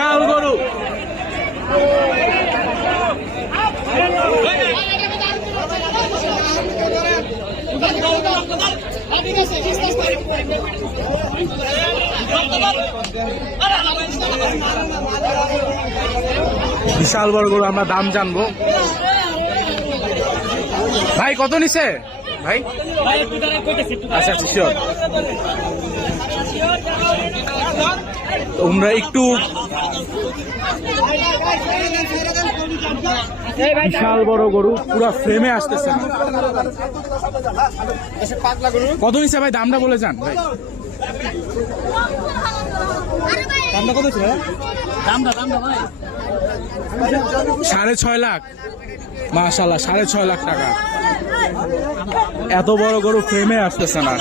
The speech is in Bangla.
বিশাল গরু। বিশাল বড় গরু, আমরা দাম জানবো। ভাই কত নিছে ভাই? আচ্ছা আচ্ছা শিওর। তোমরা একটু বিশাল বড় গরু, পুরো ফ্রেমে আসতেছে। কত নিছে ভাই? দামটা বলে যান ভাই। দামটা কত ছিল? দামটা ভাই 6.5 লাখ। মাশাআল্লাহ 6.5 লাখ টাকা। এত বড় গরু ফ্রেমে আসতেছে না।